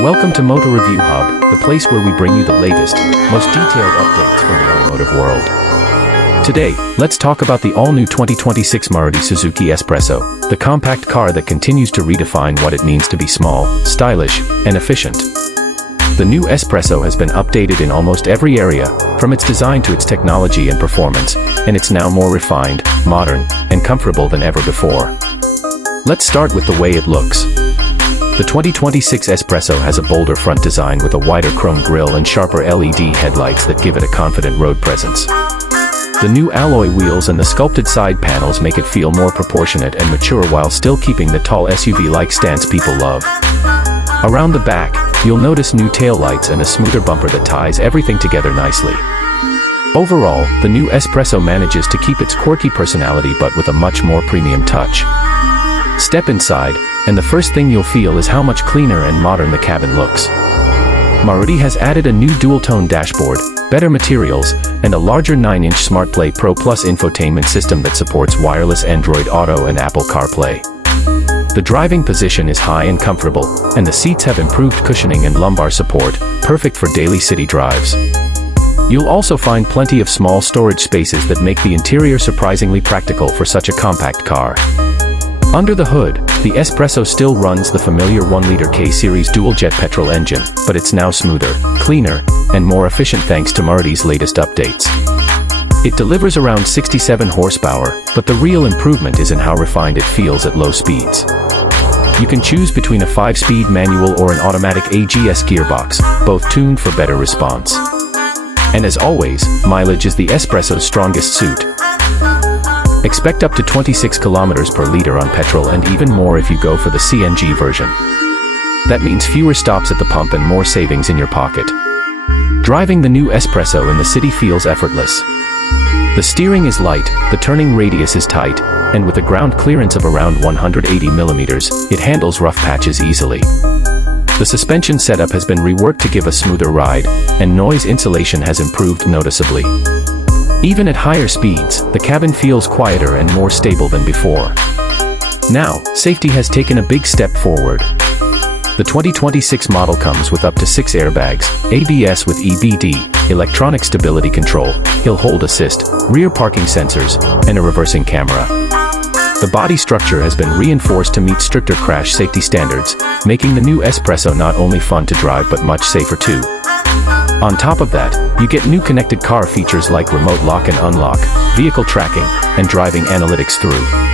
Welcome to MotoReview Hub, the place where we bring you the latest, most detailed updates from the automotive world. Today, let's talk about the all-new 2026 Maruti Suzuki S-Presso, the compact car that continues to redefine what it means to be small, stylish, and efficient. The new S-Presso has been updated in almost every area, from its design to its technology and performance, and it's now more refined, modern, and comfortable than ever before. Let's start with the way it looks. The 2026 S-Presso has a bolder front design with a wider chrome grille and sharper LED headlights that give it a confident road presence. The new alloy wheels and the sculpted side panels make it feel more proportionate and mature while still keeping the tall SUV-like stance people love. Around the back, you'll notice new taillights and a smoother bumper that ties everything together nicely. Overall, the new S-Presso manages to keep its quirky personality but with a much more premium touch. Step inside, and the first thing you'll feel is how much cleaner and modern the cabin looks. Maruti has added a new dual-tone dashboard, better materials, and a larger 9-inch SmartPlay Pro Plus infotainment system that supports wireless Android Auto and Apple CarPlay. The driving position is high and comfortable, and the seats have improved cushioning and lumbar support, perfect for daily city drives. You'll also find plenty of small storage spaces that make the interior surprisingly practical for such a compact car. Under the hood, the S-Presso still runs the familiar 1-liter K-Series dual-jet petrol engine, but it's now smoother, cleaner, and more efficient thanks to Maruti's latest updates. It delivers around 67 horsepower, but the real improvement is in how refined it feels at low speeds. You can choose between a 5-speed manual or an automatic AGS gearbox, both tuned for better response. And as always, mileage is the S-Presso's strongest suit. Expect up to 26 kilometers per liter on petrol and even more if you go for the CNG version. That means fewer stops at the pump and more savings in your pocket. Driving the new S-Presso in the city feels effortless. The steering is light, the turning radius is tight, and with a ground clearance of around 180 millimeters, it handles rough patches easily. The suspension setup has been reworked to give a smoother ride, and noise insulation has improved noticeably. Even at higher speeds, the cabin feels quieter and more stable than before. Now, safety has taken a big step forward. The 2026 model comes with up to 6 airbags, ABS with EBD, electronic stability control, hill hold assist, rear parking sensors, and a reversing camera. The body structure has been reinforced to meet stricter crash safety standards, making the new S-Presso not only fun to drive but much safer too. On top of that, you get new connected car features like remote lock and unlock, vehicle tracking, and driving analytics through.